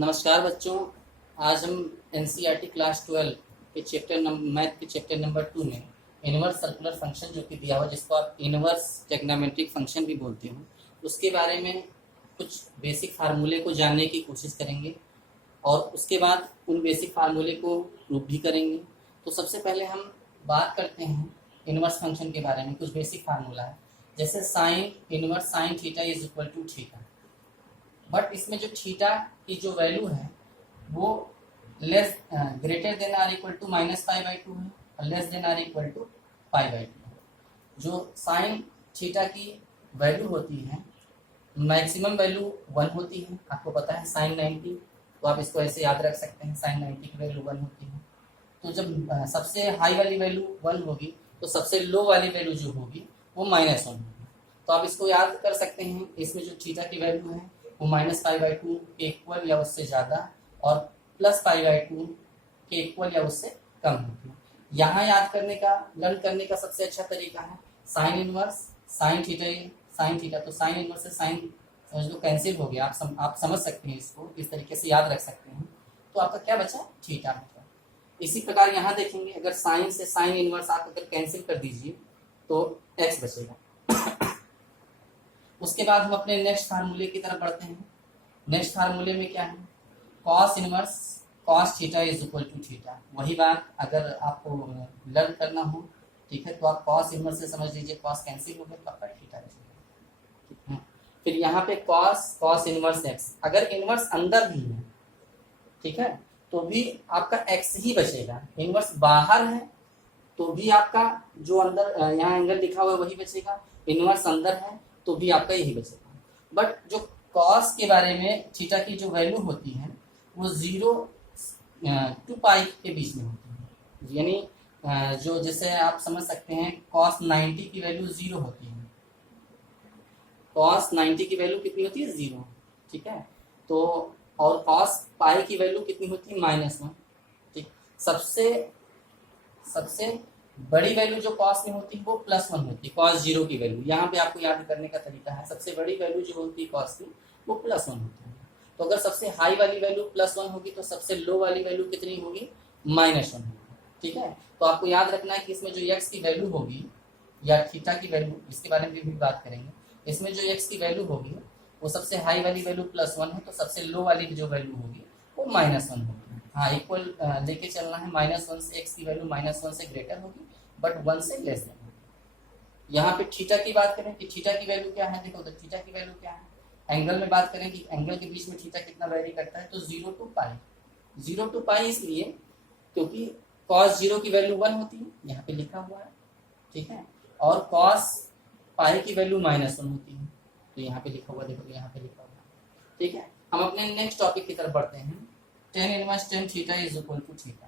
नमस्कार बच्चों। आज हम एनसीईआरटी क्लास 12 के मैथ के चैप्टर नंबर 2 में इनवर्स सर्कुलर फंक्शन जो कि दिया हुआ, जिसको आप इनवर्स ट्रिग्नोमेट्रिक फंक्शन भी बोलते हो, उसके बारे में कुछ बेसिक फार्मूले को जानने की कोशिश करेंगे और उसके बाद उन बेसिक फार्मूले को प्रूव भी करेंगे। तो सबसे पहले हम बात करते हैं इनवर्स फंक्शन के बारे में। कुछ बेसिक फार्मूला है, जैसे sine inverse sine theta is equal to theta. But इसमें जो थीटा की जो वैल्यू है वो less greater than or equal to minus pi by two है और less than or equal to pi by two है। जो साइन थीटा की वैल्यू होती है, मैक्सिमम वैल्यू 1 होती है। आपको पता है साइन 90, तो आप इसको ऐसे याद रख सकते हैं, साइन 90 की वैल्यू 1 होती है। तो जब सबसे हाई वाली वैल्यू 1 होगी तो सबसे लो वाली वैल्यू जो होगी वो -1 होगी। तो आप इसको याद कर सकते हैं। इसमें जो थीटा की वैल्यू है वो माइनस पाई बाई टू के इक्वल या उससे ज़्यादा और प्लस पाई बाई टू के इक्वल या उससे कम होती है। यहाँ याद करने का, लर्न करने का सबसे अच्छा तरीका है साइन इनवर्स साइन थीटा। तो साइन इनवर्स से साइन समझ लो कैंसिल हो गया। आप समझ सकते हैं, इसको इस तरीके से याद रख सकते हैं। तो आपका क्या बचा? थीटा बचा। इसी प्रकार यहाँ देखेंगे, अगर साइन से साइन इनवर्स आप अगर कैंसिल कर दीजिए तो एक्स बचेगा। उसके बाद हम अपने नेक्स्ट फार्मूले की तरफ बढ़ते हैं। नेक्स्ट फार्मूले में क्या है? Cos inverse cos theta is equal to theta. वही बात अगर आपको लर्न करना हो, ठीक है, तो आप कॉस इनवर्स से समझ लीजिए, कॉस कैंसिल हो गया तो आपका थीटा बचेगा। फिर यहाँ पे कॉस इनवर्स एक्स, अगर इनवर्स अंदर भी है, ठीक है, तो भी आपका एक्स ही बचेगा। इनवर्स बाहर है तो भी आपका जो अंदर यहाँ एंगल लिखा हुआ है वही बचेगा। इनवर्स अंदर है तो भी आपका यही बचेगा। बट जो कॉस के बारे में थीटा की जो वैल्यू होती है वो 0 टू पाई के बीच में होती है। यानी जो जैसे आप समझ सकते हैं, कॉस 90 की वैल्यू 0 होती है। कॉस 90 की वैल्यू कितनी होती है? 0, ठीक है। तो और कॉस पाई की वैल्यू कितनी होती है? -1, ठीक। सबसे बड़ी वैल्यू जो कॉस में होती है वो +1 होती है, कॉस 0 की वैल्यू। यहाँ पे आपको याद करने का तरीका है, सबसे बड़ी वैल्यू जो होती है कॉस की वो +1 होती है। तो अगर सबसे हाई वाली वैल्यू +1 होगी तो सबसे लो वाली वैल्यू कितनी होगी? -1 होगी, ठीक है। तो आपको याद रखना है कि इसमें जो एक्स की वैल्यू होगी या थीटा की वैल्यू, इसके बारे में भी बात करेंगे। इसमें जो एक्स की वैल्यू होगी वो सबसे हाई वाली वैल्यू +1 है, तो सबसे लो वाली जो वैल्यू होगी वो -1 होगी। हाँ, इक्वल लेके चलना है। -1 से एक्स की वैल्यू -1 से ग्रेटर होगी बट 1 से लेस देन होगी। यहाँ पे थीटा की बात करें कि थीटा की वैल्यू क्या है, देखो तो थीटा की वैल्यू क्या है। एंगल में बात करें कि एंगल के बीच में थीटा कितना वैरी करता है, तो 0 टू पाई। 0 टू पाई इसलिए क्योंकि कॉस 0 की वैल्यू 1 होती है, यहाँ पे लिखा हुआ है, ठीक है। और कॉस पाई की वैल्यू -1 होती है, तो यहाँ पे लिखा हुआ, देखो यहाँ पे लिखा हुआ, ठीक है। हम अपने नेक्स्ट टॉपिक की तरफ बढ़ते हैं। tan inverse tan theta is equal to theta.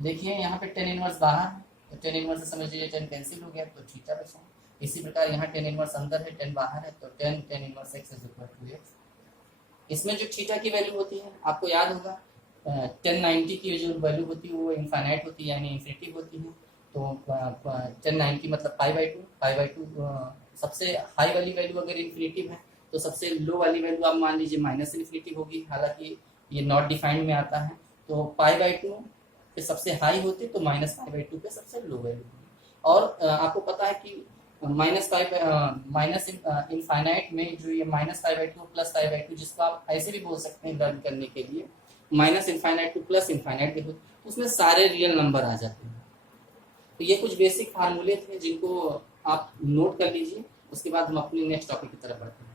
देखिए यहाँ पे tan इनवर्स बाहर है, तो tan इनवर्स से समझ लीजिए tan कैंसिल हो गया तो थीटा बचा। इसी प्रकार यहाँ tan इनवर्स अंदर है, tan बाहर है, तो tan inverse x is equal to x। इसमें जो थीटा की वैल्यू होती है आपको याद होगा, tan 90 की जो वैल्यू होती है वो इनफाइनाइट होती है, यानी इन्फिनिटी होती है। तो tan 90 मतलब पाई बाई टू सबसे हाई वाली वैल्यू अगर इन्फिनिटी है तो सबसे लो वाली वैल्यू आप मान लीजिए -इन्फिनिटी होगी। हालांकि ये नॉट डिफाइंड में आता है, तो पाई/2 पे सबसे हाई होती तो -पाई/2 पे सबसे लो वैल्यू होगी। और आपको पता है कि माइनस इनफाइनाइट में जो ये -पाई/2 +पाई/2, जिसको आप ऐसे भी बोल सकते हैं लर्न करने के लिए, -इनफाइनाइट टू +इनफाइनाइट, देखो उसमें सारे रियल नंबर आ जाते हैं। तो ये कुछ बेसिक फार्मूले थे जिनको आप नोट कर लीजिए। उसके बाद हम अपने नेक्स्ट टॉपिक की तरफ बढ़ते हैं।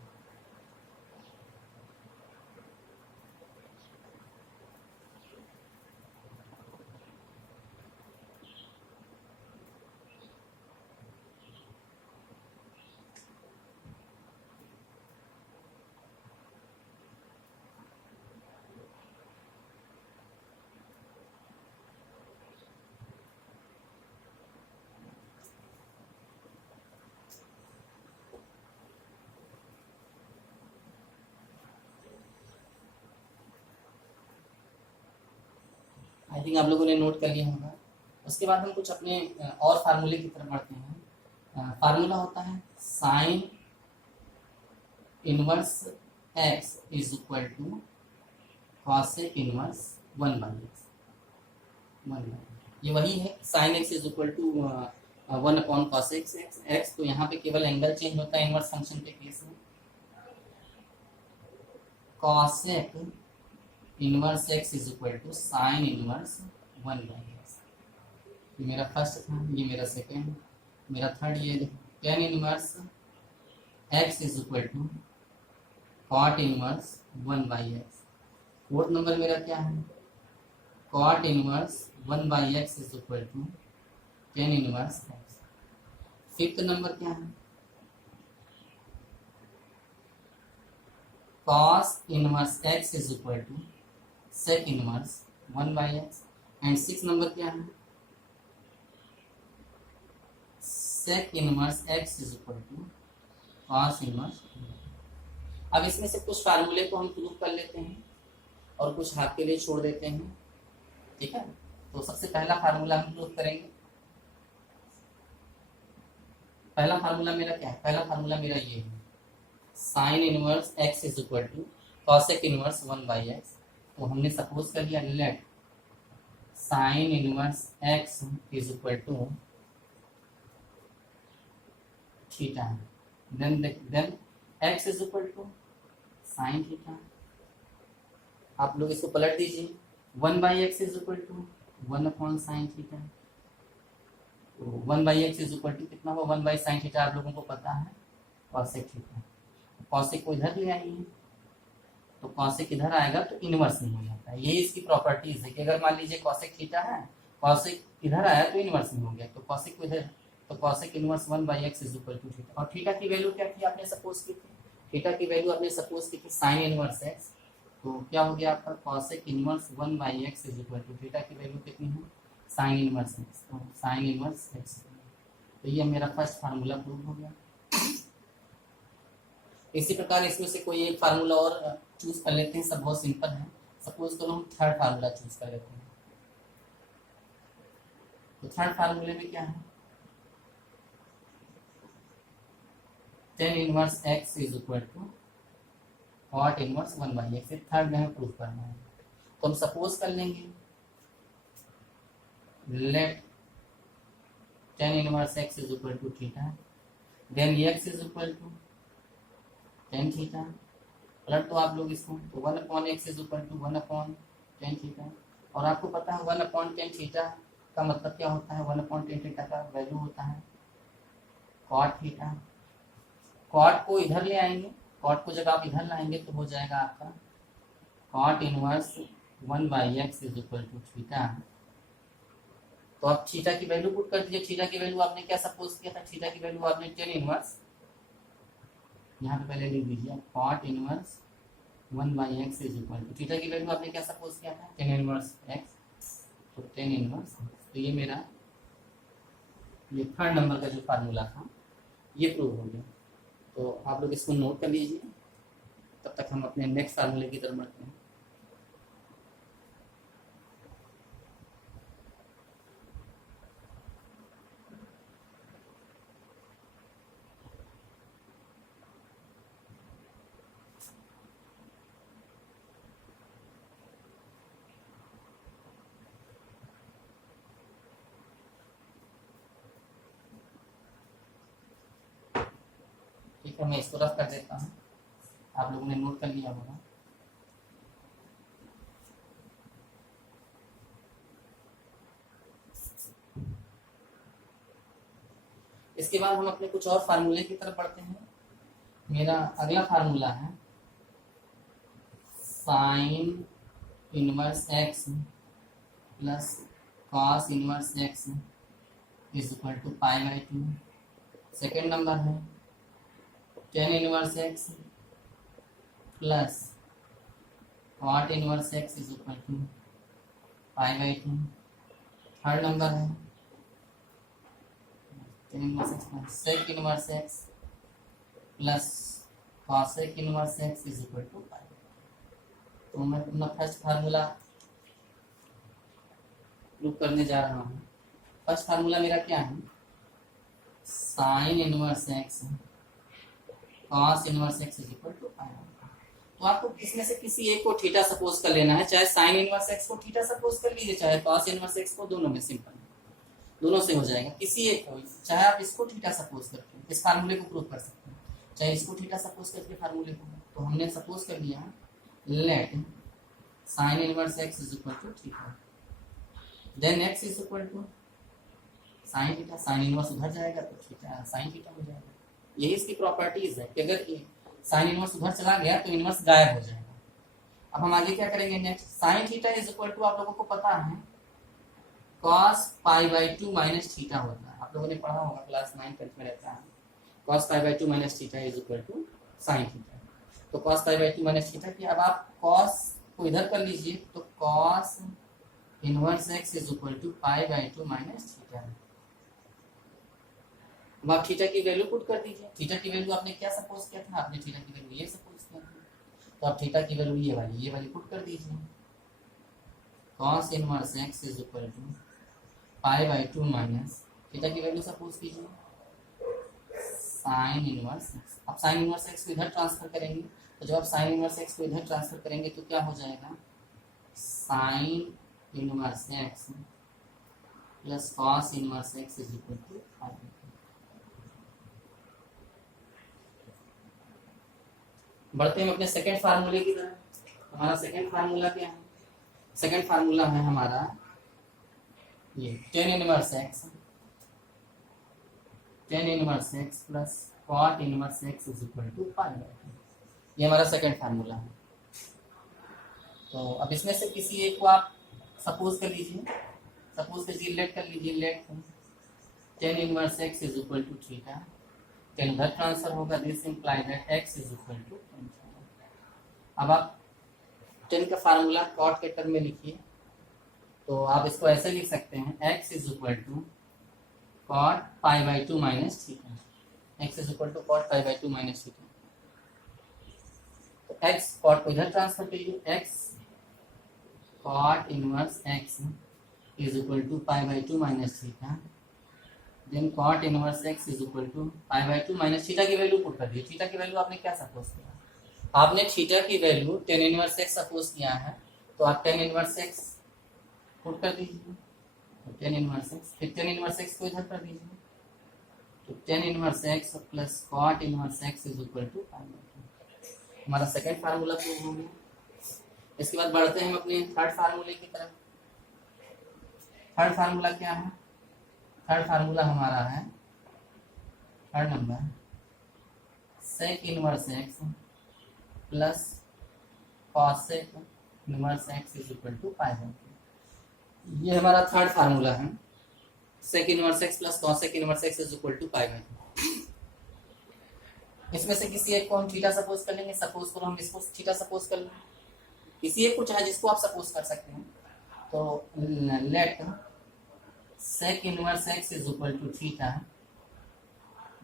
आई थिंक आप लोगों ने नोट कर लिया होगा। उसके बाद हम कुछ अपने और फार्मूले की तरफ बढ़ते हैं। फार्मूला होता है sine inverse x is equal to cosec inverse 1/x 1/x। ये वही है sine x is equal to 1/cos x। तो यहाँ पे केवल एंगल चेंज होता है इनवर्स फंक्शन के केस में। Cosec inverse x is equal to sine inverse 1/x। ये मेरा फर्स्ट था, ये मेरा सेकेंड, मेरा थर्ड ये tan inverse x is equal to cot inverse 1/x। Fourth number मेरा क्या है, cot inverse 1/x is equal to tan inverse x। Fifth number क्या है, cos inverse x is equal to sec inverse 1/x। And six number क्या है, sec inverse x is equal to cos inverse. अब इसमें से कुछ फार्मूले को हम प्रूव कर लेते हैं और कुछ हाथ के लिए छोड़ देते हैं, ठीक है। तो सबसे पहला फार्मूला हम प्रूव करेंगे। पहला फार्मूला मेरा क्या है, पहला फार्मूला मेरा ये है, sine inverse x is equal to cosec inverse 1/x। तो हमने सपोज कर लिया let sine inverse x is equal to theta, then x is equal to sine theta. आप लोग इसको पलट दीजिए, 1/x is equal to 1/sin theta. तो 1/x इज इक्वल टू कितना होगा, 1/sin थीटा आप लोगों को पता है कॉसेक थीटा। कॉसेक को इधर ले आइए, तो कॉसेक इधर आएगा तो इनवर्स नहीं हो जाता है। ये इसकी प्रॉपर्टीज है कि अगर मान लीजिए कॉसेक थीटा है, कॉसेक इधर आया तो इनवर्स नहीं हो गया, तो कॉसेक को इधर, तो cosec inverse 1/x is equal to theta. और थीटा की वैल्यू क्या थी आपने सपोज की थी, थीटा की वैल्यू आपने सपोज की थी साइन इनवर्स x। तो क्या हो गया आपका, cosec inverse 1/x is equal to theta की वैल्यू कितनी है, साइन इनवर्स x। तो साइन इनवर्स x, तो ये मेरा फर्स्ट फार्मूला प्रूव हो गया। इसी प्रकार इसमें से कोई एक फार्मूला और चूज कर लेते हैं, सब बहुत सिंपल है। सपोज करो हम थर्ड फार्मूला चूज कर लेते हैं। तो थर्ड फार्मूले में क्या है, tan inverse x is equal to cot inverse 1/x। Third में हमें प्रूव करना है, तो हम सपोज कर लेंगे let tan inverse x is equal to theta, then x is equal to tan theta. पलट तो आप लोग इसको, तो 1/x is equal to 1/10 theta. और आपको पता है 1/10 थीटा का मतलब क्या होता है, 1/10 थीटा का वैल्यू होता है कॉट थीटा। कॉट को इधर ले आएंगे, कॉट को जब आप इधर लाएंगे तो हो जाएगा आपका cot inverse 1/x is equal to theta. तो आप थीटा की वैल्यू पुट कर दीजिए। थीटा की वैल्यू आपने क्या सपोज किया था, थीटा की वैल्यू आपने टेन इनवर्स, यहाँ पे पहले लिख दीजिए cot inverse 1/x is equal to, theta की वैल्यू आपने क्या सपोज किया था, टेन इनवर्स x। तो टेन इनवर्स, तो ये मेरा ये थर्ड नंबर का जो फार्मूला था ये प्रूव हो गया। तो आप लोग इसको नोट कर लीजिए, तब तक हम अपने नेक्स्ट फार्मूले की तरफ बढ़ते हैं। ठीक है, मैं इसको रफ कर देता हूँ, आप लोगों ने नोट कर लिया होगा। इसके बाद हम अपने कुछ और फार्मूले की तरफ बढ़ते हैं। मेरा अगला फार्मूला है sine inverse x plus cos inverse x is equal to π/2। Second number है tan inverse x plus cot inverse x is equal to π/2। Third number है tan inverse x plus sec inverse x plus cosec inverse x is equal to π। तो मैं अपना first formula prove करने जा रहा हूँ। First formula मेरा क्या है, sine inverse x cos inverse x is equal to π। तो आपको इसमें से किसी एक को थीटा सपोज कर लेना है, चाहे साइन इनवर्स एक्स को थीटा सपोज कर लीजिए, चाहे कॉस इनवर्स एक्स को, दोनों में सिंपल, दोनों से हो जाएगा। किसी एक को, चाहे आप इसको थीटा सपोज करके इस फार्मूले को प्रूव कर सकते हैं, चाहे इसको थीटा सपोज करके फार्मूले को। तो हमने सपोज कर लिया let sine inverse x is equal to theta, then x is equal to sine theta, sine inverse उधर जाएगा तो थीटा साइन थीटा हो जाएगा। यही इसकी प्रॉपर्टीज है कि अगर साइन इनवर्स उधर चला गया तो इनवर्स गायब हो जाएगा। अब हम आगे क्या करेंगे next, sine theta is equal to, आप लोगों को पता है cos pi by 2 minus theta होता है, आप लोगों ने पढ़ा होगा क्लास 9 10 में रहता है। cos pi by 2 minus theta is equal to sine theta. तो cos pi by 2 minus theta की अब आप cos को इधर कर लीजिए तो cos inverse x is equal to pi by 2 minus theta. अब आप थीटा की वैल्यू पुट कर दीजिए। थीटा की वैल्यू आपने क्या सपोज किया था, आपने थीटा की वैल्यू ये सपोज किया था, तो आप थीटा की वैल्यू ये वाली पुट कर दीजिए। cos inverse x is equal to pi by 2 minus theta की वैल्यू सपोज कीजिए साइन इनवर्स x। अब साइन इनवर्स x को इधर ट्रांसफर करेंगे, तो जब आप साइन इनवर्स x को इधर ट्रांसफर करेंगे तो क्या हो जाएगा, sine inverse x plus cos inverse x is equal to pi. बढ़ते हैं अपने सेकेंड फार्मूले की तरफ। हमारा सेकेंड फार्मूला क्या है, सेकेंड फार्मूला है हमारा ये tan inverse x plus cot inverse x is equal to pi. ये हमारा सेकेंड फार्मूला है। तो अब इसमें से किसी एक को आप सपोज कर लीजिए, सपोज कीजिए लेट कर लीजिए, let tan inverse x is equal to theta, tan उधर ट्रांसफर होगा, this imply that x is equal to 10। अब आप 10 का फार्मूला कॉट के टर्म में लिखिए, तो आप इसको ऐसे लिख सकते हैं x is equal to cot pi by 2 minus theta, x is equal to cot pi by 2 minus theta. तो x कॉट को इधर ट्रांसफर कीजिए, x cot inverse x is equal to pi by 2 minus theta, then cot inverse x is equal to pi by 2 minus theta की value put कर दी। Theta की value आपने क्या सपोज किया, आपने थीटा की value ten inverse x suppose किया है, तो आप टेन इनवर्स x पुट कर दीजिए, तो टेन इनवर्स x, फिर टेन इनवर्स x को इधर कर दीजिए, तो tan inverse x plus cot inverse x is equal to pi by 2। हमारा सेकेंड फार्मूला प्रूव हो गया। इसके बाद बढ़ते हैं हम अपने थर्ड फार्मूले की तरफ। थर्ड फार्मूला क्या है, थर्ड फार्मूला हमारा है, third number sec inverse x plus cosec inverse x is equal to pi by 2। ये हमारा थर्ड फार्मूला है, sec inverse x plus cosec inverse x is equal to pi by 2। इसमें से किसी एक को हम थीटा सपोज कर लेंगे, सपोज करो हम इसको थीटा सपोज कर लें, किसी एक को चाहे जिसको आप सपोज कर सकते हैं। तो late sec inverse x is equal to theta,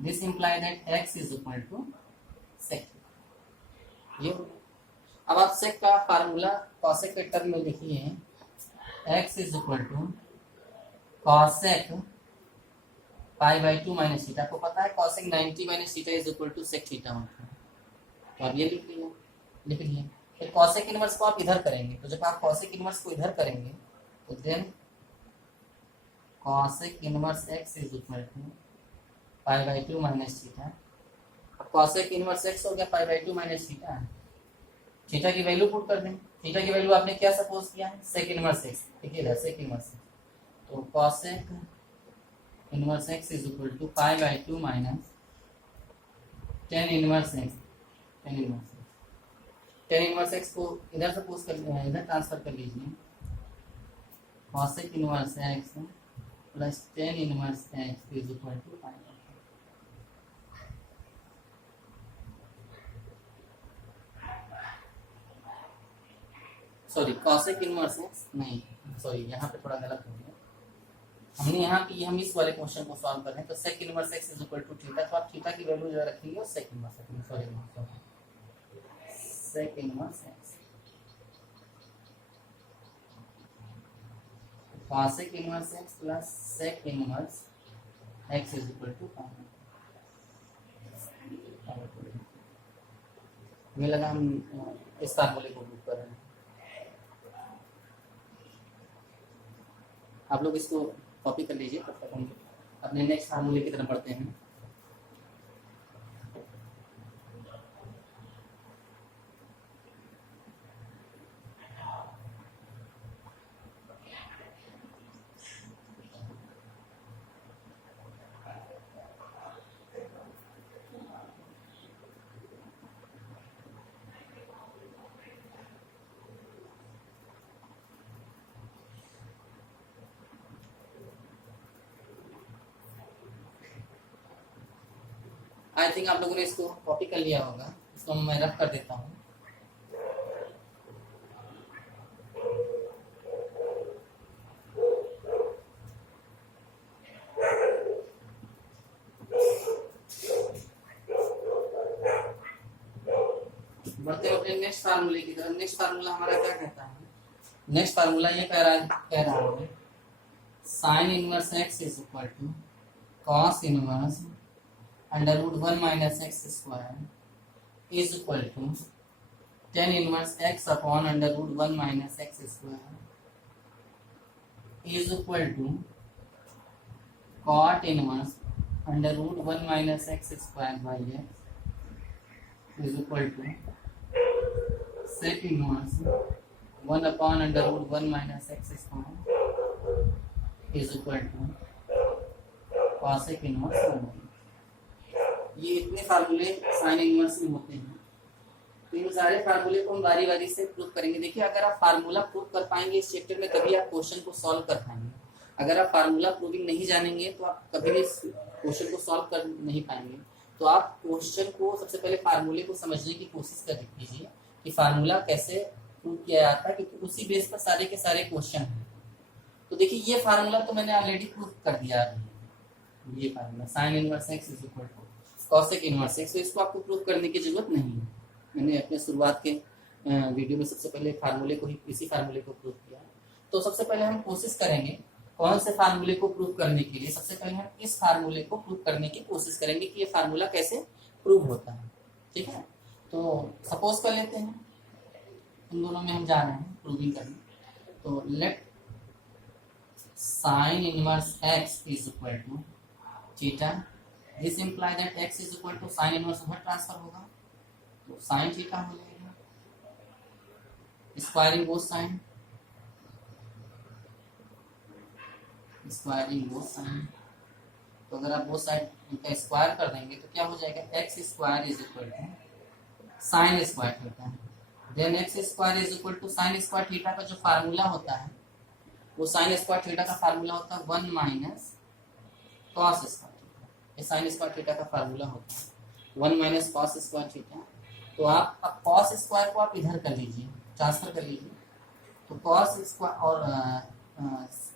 this imply that x is equal to sec। ये अब आप sec का फार्मूला cosec के टर्म में लिखिए, x is equal to cosec pi by 2 minus theta. आपको पता है cosec 90 minus theta is equal to sec theta होता है, तो आप ये लिख लिए। फिर cosec इनवर्स को आप इधर करेंगे, तो जब आप cosec इनवर्स को इधर करेंगे तो then cosec inverse x is equal to pi by 2 minus theta. अब cosec इनवर्स x हो गया pi by 2 minus theta. Theta की वैल्यू पुट कर दें, थीटा की वैल्यू आपने क्या सपोज किया है, sec इनवर्स x, ठीक है sec इनवर्स x, तो cosec inverse x is equal to pi by 2 minus tan inverse x, tan inverse x को इधर सपोज कर, इधर ट्रांसफर कर लीजिए, cosec inverse x plus tan inverse x is equal to pi by 2। Sorry cosec inverse x नहीं, sorry यहाँ पे थोड़ा गलत हो गया, हमने यहाँ पे हम इस वाले क्वेश्चन को सॉल्व कर रहे हैं, तो sec inverse x is equal to theta, तो आप थीटा की वैल्यू जो रखेंगे वो sec inverse x, sorry sec inverse x cosec inverse x plus sec inverse x is equal to हमें लगा हम इस फार्मूले को प्रूव कर रहे हैं। आप लोग इसको कॉपी कर लीजिए, तब तक हम अपने नेक्स्ट फार्मूले की तरफ बढ़ते हैं। आई थिंक आप लोगों ने इसको कॉपी कर लिया होगा, इसको मैं रफ कर देता हूँ। बढ़ते अपने नेक्स्ट फार्मूले की तरफ। नेक्स्ट फार्मूला हमारा क्या कहता है? नेक्स्ट फार्मूला ये कह रहा है sine inverse x is equal to cos inverse under root 1 minus x square is equal to tan inverse x upon under root 1 minus x square is equal to cot inverse under root 1 minus x square by x is equal to sec inverse 1 upon under root 1 minus x square is equal to cosec inverse 1। ये इतने फार्मूले sine inverse में होते हैं। तो इन सारे फार्मूले को हम बारी बारी से प्रूव करेंगे। देखिए, अगर आप फार्मूला प्रूव कर पाएंगे इस चैप्टर में, तभी आप क्वेश्चन को सॉल्व कर पाएंगे। अगर आप फार्मूला प्रूविंग नहीं जानेंगे तो आप कभी भी क्वेश्चन को सॉल्व कर नहीं पाएंगे। तो आप क्वेश्चन को सबसे पहले फार्मूले को समझने की कोशिश कर कीजिए कि फार्मूला कैसे प्रूव किया जाता है, क्योंकि उसी बेस पर सारे के सारे क्वेश्चन हैं। तो देखिए, ये फार्मूला तो मैंने ऑलरेडी प्रूव कर दिया है। ये formula sine inverse x is equal to cosec inverse x, तो इसको आपको प्रूव करने की जरूरत नहीं है। मैंने अपने शुरुआत के वीडियो में सबसे पहले फार्मूले को ही इसी फार्मूले को प्रूव किया। तो सबसे पहले हम कोशिश करेंगे कौन से फार्मूले को प्रूव करने के लिए। सबसे पहले हम इस फार्मूले को प्रूव करने की कोशिश करेंगे कि ये फार्मूला कैसे प्रूव होता है। ठीक है, तो सपोज कर लेते हैं इन दोनों में हम जा रहे हैं प्रूविंग करने। तो let sine inverse x is equal to theta. This imply that x is equal to sine inverse उधर ट्रांसफर होगा तो साइन थीटा हो जाएगा, squaring both side, squaring both side. तो अगर आप बोथ साइड इनका स्क्वायर कर देंगे तो क्या हो जाएगा, x square is equal to sine square theta. Then x square is equal to sine square theta का जो फार्मूला होता है वो साइन स्क्वायर थीटा का फार्मूला होता है 1 माइनस कॉस स्क्वायर थीटा। ये साइन स्क्वायर थीटा का फार्मूला होता है 1 माइनस कॉस स्क्वायर थीटा। तो आप अब कॉस स्क्वायर को आप इधर कर लीजिए, ट्रांसफर कर लीजिए। तो कॉस स्क्वायर और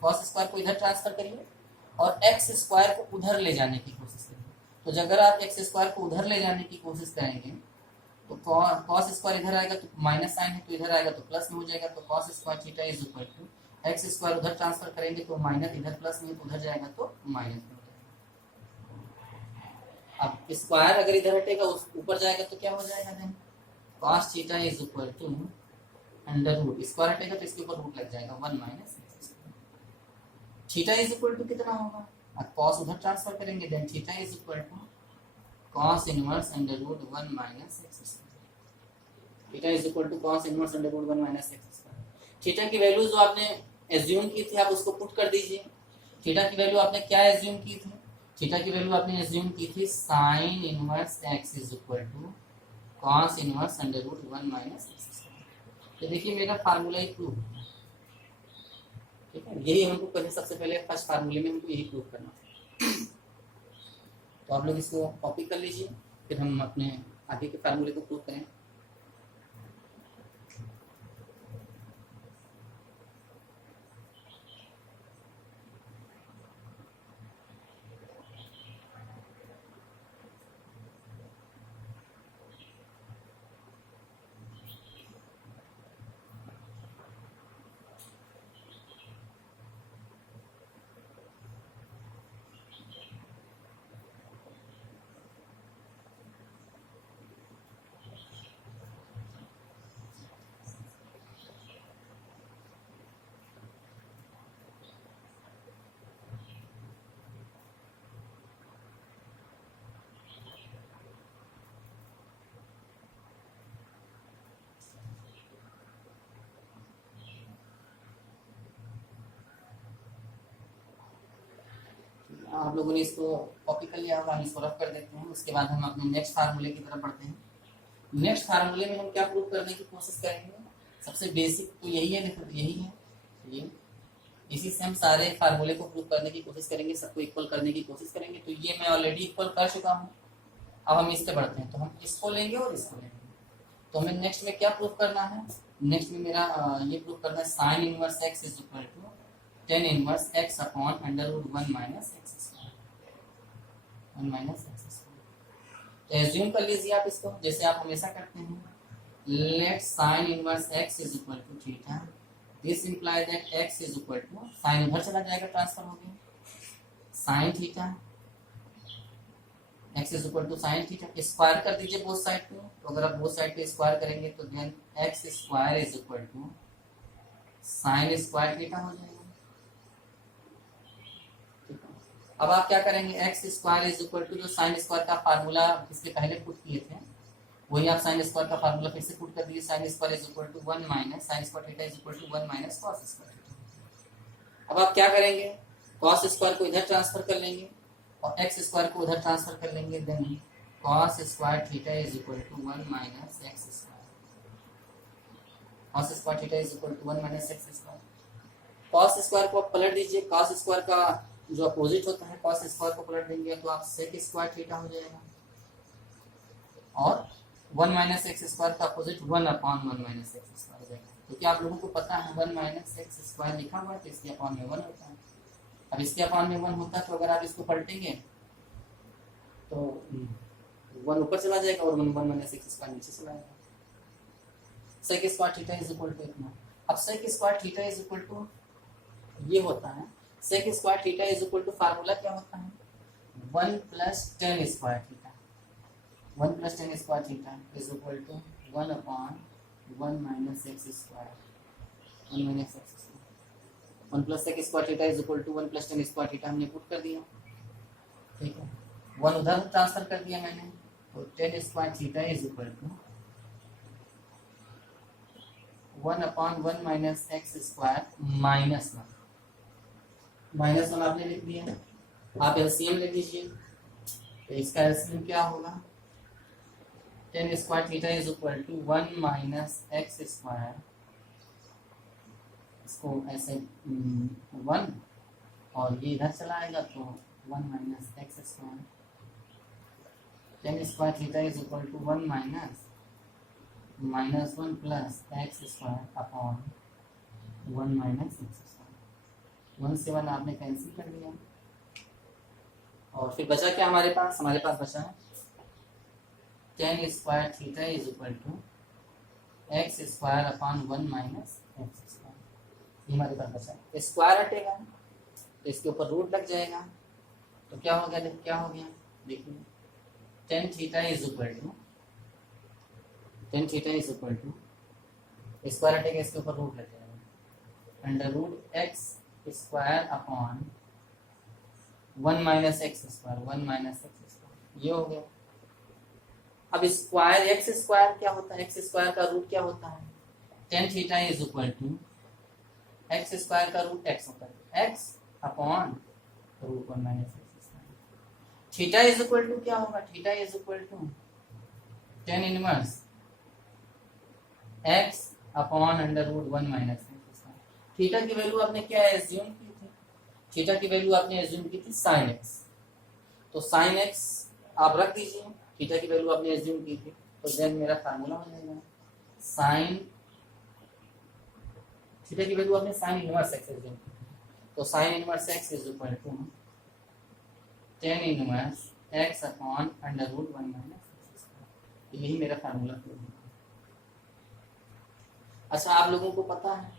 कॉस स्क्वायर को इधर ट्रांसफर करिए और एक्स स्क्वायर को उधर ले जाने की कोशिश करिए। तो अगर आप एक्स स्क्वायर को उधर ले जाने की कोशिश करेंगे तो कॉस स्क्वायर इधर आएगा तो माइनस साइन है, तो इधर आएगा तो प्लस में हो जाएगा। तो cos square theta is equal to x square उधर ट्रांसफर करेंगे तो माइनस, इधर प्लस में तो उधर जाएगा तो माइनस में हो जाएगा। अब स्क्वायर अगर इधर हटेगा उस ऊपर जाएगा तो क्या हो जाएगा, then cos theta is equal to under root, square हटेगा तो इसके ऊपर रूट लग जाएगा 1 minus theta is equal to कितना होगा। अब कॉस उधर ट्रांसफर करेंगे then theta is equal to cos inverse under root 1 minus x. Theta is equal to cos inverse under root 1 minus x. Theta की वैल्यू जो आपने एज्यूम की थी आप उसको पुट कर दीजिए। थीटा की वैल्यू आपने क्या एज्यूम की थी, थीटा की वैल्यू आपने एज्यूम की थी sine inverse x is equal to cos inverse under root 1 minus x. तो देखिए मेरा फार्मूला ही प्रूव है। ठीक है, यही हमको पहले सबसे पहले फर्स्ट फार्मूले में हमको यही प्रूव करना है। तो आप लोग इसको कॉपी कर लीजिए, फिर हम अपने आगे के फार्मूले को प्रूव करें। आप लोगों ने इसको कॉपी कर लिया होगा, हम इसको रफ कर देते हैं। उसके बाद हम अपने नेक्स्ट फार्मूले की तरफ बढ़ते हैं। नेक्स्ट फार्मूले में हम क्या प्रूव करने की कोशिश करेंगे? सबसे बेसिक तो यही है, यही है ये, इसी से हम सारे फार्मूले को प्रूव करने की कोशिश करेंगे, सबको इक्वल करने की कोशिश करेंगे। तो ये मैं ऑलरेडी इक्वल कर चुका हूँ। अब हम इस पे बढ़ते हैं, तो हम इसको लेंगे और इसको लेंगे। तो हमें नेक्स्ट में क्या प्रूव करना है? नेक्स्ट में मेरा ये प्रूव करना है sine inverse x is equal to tan inverse x upon under root 1 minus x square, 1 minus x square. तो एज्यूम कर लीजिए आप इसको, जैसे आप हमेशा करते हैं। Let sine inverse x is equal to theta, this imply that x is equal to, sine उधर चला जाएगा, ट्रांसफर हो गया, sine theta x is equal to sine theta. Square कर दीजिए बोथ साइड पे। तो अगर आप बोथ साइड पे स्क्वायर करेंगे तो then x square is equal to sine square theta हो जाएगा। अब आप क्या करेंगे? X square is equal to जो साइन स्क्वायर का फार्मूला इसके पहले पुट किए थे, वही आप साइन स्क्वायर का फार्मूला फिर से पुट कर दीजिए। Sine square is equal to 1 minus sine square theta is equal to 1 minus cos square theta. अब आप क्या करेंगे? कॉस स्क्वायर को इधर ट्रांसफर कर लेंगे और एक्स स्क्वायर को उधर ट्रांसफर कर लेंगे। Then cos square theta is equal to 1 minus x square, cos square theta is equal to 1 minus x square. Cos square को आप पलट दीजिए, कॉस स्क्वायर का जो अपोजिट होता है कॉस स्क्वायर को पलट देंगे तो आप सेक स्क्वायर थीटा हो जाएगा, और 1 माइनस एक्स स्क्वायर का opposite 1 upon 1 minus x square हो जाएगा। क्योंकि आप लोगों को पता है 1 माइनस एक्स स्क्वायर लिखा हुआ है तो इसके अपॉन में 1 होता है। अब इसके अपॉन में 1 होता है तो अगर आप इसको पलटेंगे तो 1 ऊपर चला जाएगा और 1 माइनस एक्स स्क्वायर नीचे चला जाएगा। Sec square theta is equal to इतना। अब sec square theta is equal to ये होता है, sec square theta is equal to formula क्या होता है? 1 plus tan square theta, 1 plus tan square theta is equal to 1 upon 1 minus x square, 1 minus x square. 1 plus sec square theta is equal to 1 plus tan square theta हमने put कर दिया, ठीक है। 1 उधर transfer कर दिया मैंने, तो tan square theta is equal to 1 upon 1 minus x square minus 1, minus 1 आपने लिख दिया। आप एलसीएम ले लीजिए, तो इसका एलसीएम क्या होगा? Tan square theta is equal to 1 minus x square, इसको ऐसे 1 और ये इधर चला आएगा तो 1 minus x square. Tan square theta is equal to 1 minus 1 plus x square upon 1 minus x square. 1 से 1 आपने कैंसिल कर दिया और फिर बचा क्या हमारे पास? हमारे पास बचा है tan square theta is equal to x square upon 1 minus x square. ये हमारे पास बचा है। स्क्वायर हटेगा तो इसके ऊपर रूट लग जाएगा, तो क्या हो गया? क्या हो गया देखिए, tan theta is equal to, tan theta is equal to, square हटेगा इसके ऊपर रूट लग जाएगा, under root x square upon 1 minus x square, 1 minus x square, ये हो गया। अब स्क्वायर एक्स स्क्वायर क्या होता है? एक्स स्क्वायर का रूट क्या होता है? Tan theta is equal to x square का रूट एक्स होता है, x upon root 1 minus x square. Theta is equal to क्या होगा? Theta is equal to tan inverse x upon under root 1 minus x square. Theta की value आपने क्या assume की थी? थीटा की वैल्यू आपने एज्यूम की थी साइन एक्स, तो साइन एक्स आप रख दीजिए, थीटा की वैल्यू आपने एज्यूम की थी, तो देन मेरा फार्मूला हो जाएगा साइन, थीटा की वैल्यू आपने साइन इनवर्स एक्स एज्यूम की, तो sine inverse x is equal to tan inverse x upon under root 1 minus x square. यही मेरा फार्मूला है। अच्छा, आप लोगों को पता है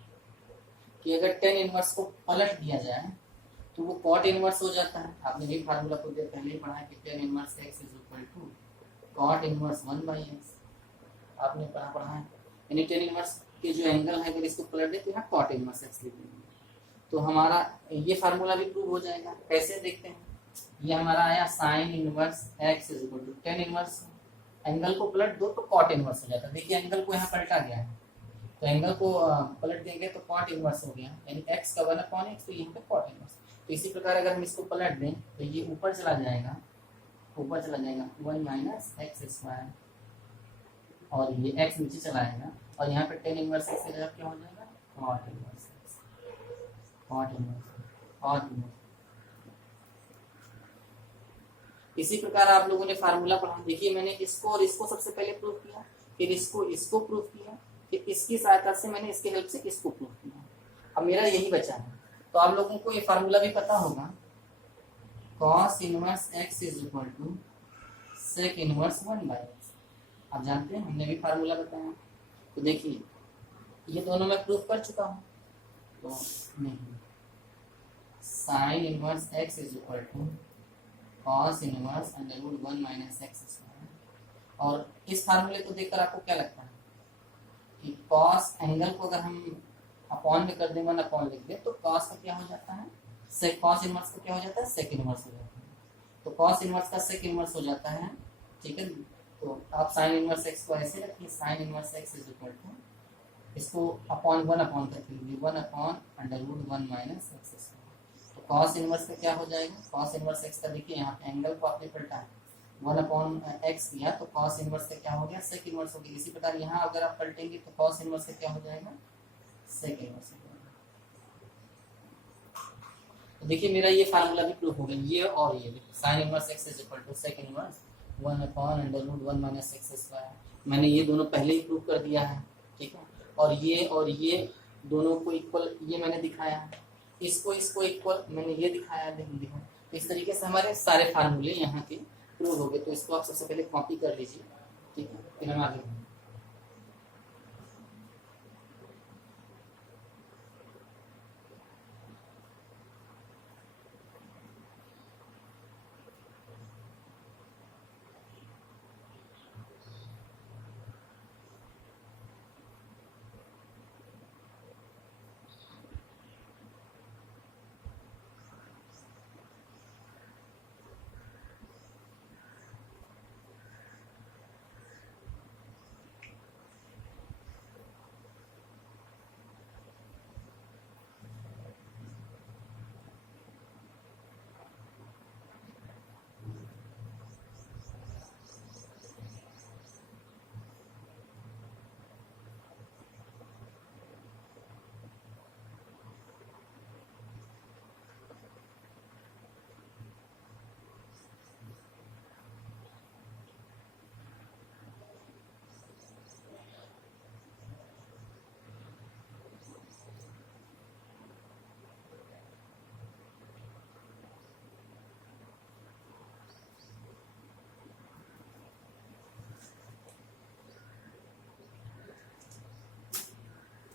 कि अगर टेन इनवर्स को पलट दिया जाए तो वो कॉट इनवर्स हो जाता है। आपने ये फार्मूला को पहले ही पढ़ा है कि tan inverse x is equal to cot inverse 1 by x, आपने पढ़ा है। यानी टेन इनवर्स के जो एंगल है अगर इसको पलट दे तो यहाँ कॉट इनवर्स एक्स लिख देंगे, तो हमारा ये फार्मूला भी प्रूव हो जाएगा। कैसे देखते हैं? ये हमारा आया sine inverse x is equal to tan inverse, angle को पलट दो तो कॉट इनवर्स हो जाता है। देखिए एंगल को यहाँ पलटा गया है, तो एंगल को पलट देंगे तो कॉट इनवर्स हो गया, यानी x का 1 अपॉन x, तो यहाँ पे कॉट इनवर्स। तो इसी प्रकार अगर हम इसको पलट दें तो ये ऊपर चला जाएगा, ऊपर चला जाएगा 1 माइनस एक्स स्क्वायर, और ये x नीचे चला आएगा, और यहाँ पे टेन इनवर्स एक्स की जगह क्या हो जाएगा, cot inverse x, cot inverse, cot inverse. इसी प्रकार आप लोगों ने फार्मूला पढ़ा, देखिए मैंने इसको और इसको सबसे पहले प्रूव किया, फिर इसको प्रूव किया, फिर इसकी सहायता से मैंने इसके हेल्प से इसको प्रूव किया। अब मेरा यही बचा है, तो आप लोगों को ये फार्मूला भी पता होगा, cos inverse x is equal to sec inverse 1/x। आप जानते हैं, हमने भी फार्मूला बताया। तो देखिए ये दोनों मैं प्रूव कर चुका हूँ, तो नहीं, sin inverse x is equal to cos inverse √1 minus x square. और इस फार्मूले को देखकर आपको क्या लगता है कि cos एंगल को अगर हम अपॉन में कर दें, 1 अपॉन लिख दें, तो cos का क्या हो जाता है, cos इनवर्स का क्या हो जाता है, sec इनवर्स हो जाता है। तो cos इनवर्स का sec इनवर्स हो जाता है, ठीक है। तो आप sin इनवर्स x को ऐसे रखिए, sin inverse x is equal to, इसको अपॉन 1 अपॉन करके लिखिए, 1 अपॉन √1 माइनस एक्स स्क्वायर। तो cos इनवर्स का क्या हो जाएगा, cos इनवर्स x का देखिए यहाँ पे एंगल को आपने पलटा है, 1 अपॉन x किया, तो cos इनवर्स का क्या हो गया, sec इनवर्स हो गया। इसी प्रकार यहाँ अगर आप पलटेंगे तो cos इनवर्स का क्या हो जाएगा, sec इनवर्स हो जाएगा। तो देखिए मेरा ये फार्मूला भी प्रूफ हो गया, ये और ये sin inverse x is equal to sec inverse 1 upon √1 minus x square. मैंने ये दोनों पहले ही प्रूव कर दिया है, ठीक है। और ये दोनों को इक्वल ये मैंने दिखाया है, इसको इक्वल मैंने ये दिखाया है, देखो। तो इस तरीके से हमारे सारे फार्मूले यहाँ के प्रूव हो गए। तो इसको आप सबसे पहले कॉपी कर लीजिए, ठीक है, फिर हम आगे बढ़ेंगे।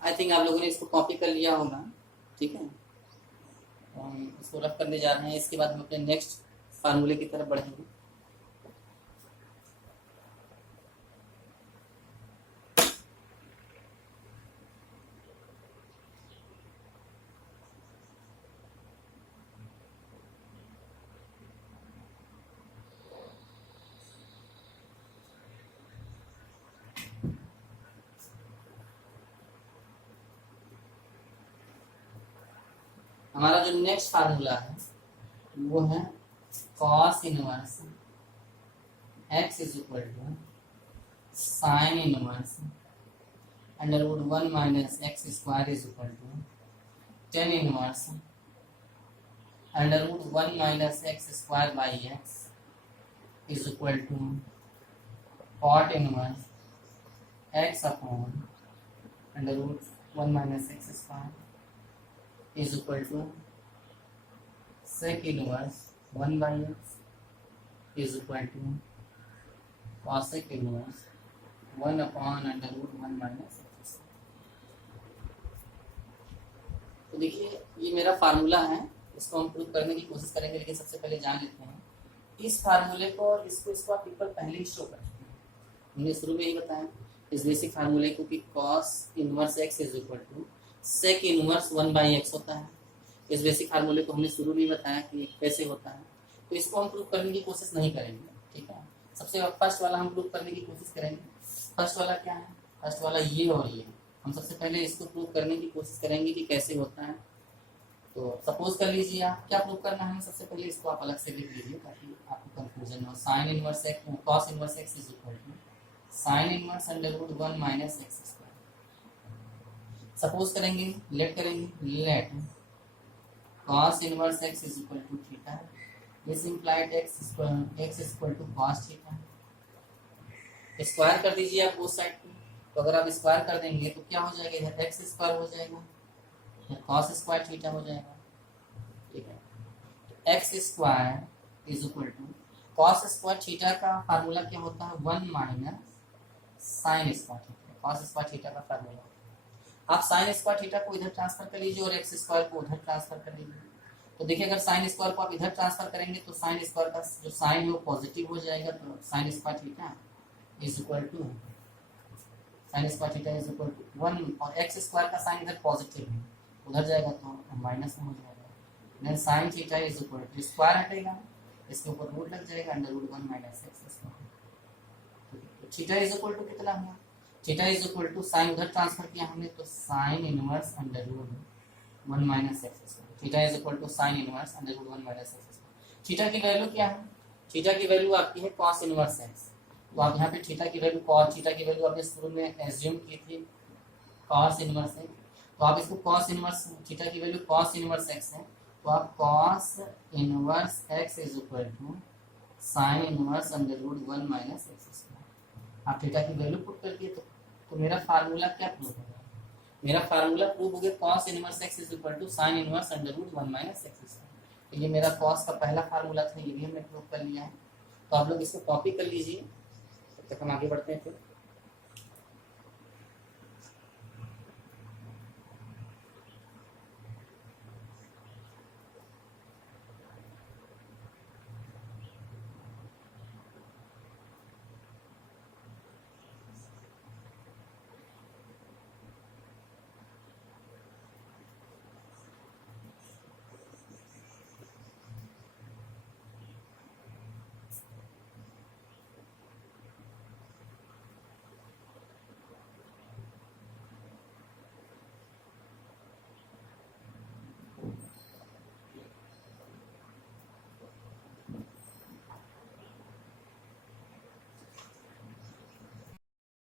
आई थिंक आप लोगों ने इसको कॉपी कर लिया होगा, ठीक है। तो हम इसको रफ करने जा रहे हैं, इसके बाद हम अपने नेक्स्ट फार्मूले की तरफ बढ़ेंगे। हमारा जो नेक्स्ट फार्मूला है वो है cos inverse x is equal to sin inverse √1 minus x square is equal to tan inverse √1 minus x square by x is equal to cot inverse x upon √1 minus x square is equal to sec inverse 1/x is equal to cosec inverse 1 upon √1 minus x। तो देखिए ये मेरा formula है, इसको हम prove करने की कोशिश करेंगे, लेकिन सबसे पहले जान लेते हैं इस फार्मूले को, और इसको आप पेपर पहले ही शो कर चुके हैं। हमने शुरू में ही बताया इस बेसिक फार्मूले को कि cos inverse x is equal to sec inverse 1/x होता है। इस बेसिक फार्मूले को हमने शुरू में बताया कि कैसे होता है, तो इसको हम प्रूव करने की कोशिश नहीं करेंगे, ठीक है। सबसे फर्स्ट वाला हम प्रूव करने की कोशिश करेंगे। फर्स्ट वाला क्या है, फर्स्ट वाला ये और ये, हम सबसे पहले इसको प्रूव करने की कोशिश करेंगे कि कैसे होता है। तो सपोज कर लीजिए आप, क्या प्रूव करना है हमें, सबसे पहले इसको आप अलग से लिख लीजिए ताकि आपको कंफ्यूजन हो। Sine inverse x cos inverse x is equal to sine inverse under root 1 minus x square. Suppose करेंगे, लेट करेंगे, let cos inverse x is equal to theta, this implied x is equal to cos theta. Square कर दीजिए आप उस side पे, तो अगर आप स्क्वायर कर देंगे तो क्या हो जाएगा, इधर x स्क्वायर हो जाएगा, इधर cos स्क्वायर थीटा हो जाएगा, ठीक है। तो x square is equal to cos square theta का फार्मूला क्या होता है, 1 minus sine square theta, cos square theta का फार्मूला। आप साइन स्क्वायर थीटा को इधर ट्रांसफर कर लीजिए और एक्स स्क्वायर को उधर ट्रांसफर कर लीजिए। तो देखिए अगर साइन स्क्वायर को आप इधर ट्रांसफर करेंगे तो साइन स्क्वायर का जो साइन है वो पॉजिटिव हो जाएगा, तो sine square theta is equal to sine square theta is equal to 1, और एक्स स्क्वायर का साइन इधर पॉजिटिव है, उधर जाएगा तो माइनस में हो जाएगा। Then sine theta is equal to square हटेगा, इसके ऊपर रूट लग जाएगा, under root 1 minus x square. तो थीटा इज इक्वल टू कितना हुआ, theta is equal to sine उधर ट्रांसफर किया हमने तो sine inverse under root 1 minus x square. Theta is equal to sine inverse under root 1 minus x square. Theta की value क्या है, थीटा की वैल्यू आपकी है cos इनवर्स एक्स। तो आप यहाँ पे थीटा की वैल्यू cos, थीटा की वैल्यू आपने शुरू में एज्यूम की थी cos इनवर्स एक्स, तो आप इसको cos इनवर्स, थीटा की वैल्यू cos इनवर्स एक्स है, तो आप cos inverse x is equal to sine inverse under root 1 minus x square. आप थीटा की वैल्यू पुट कर दिए तो मेरा फार्मूला क्या प्रूव होगा, मेरा फार्मूला प्रूव हो गया cos inverse x is equal to sine inverse under root 1 minus x. तो ये मेरा cos का पहला फार्मूला था, ये भी हमने प्रूव कर लिया है। तो आप लोग इसको कॉपी कर लीजिए, तब तक हम आगे बढ़ते हैं फिर।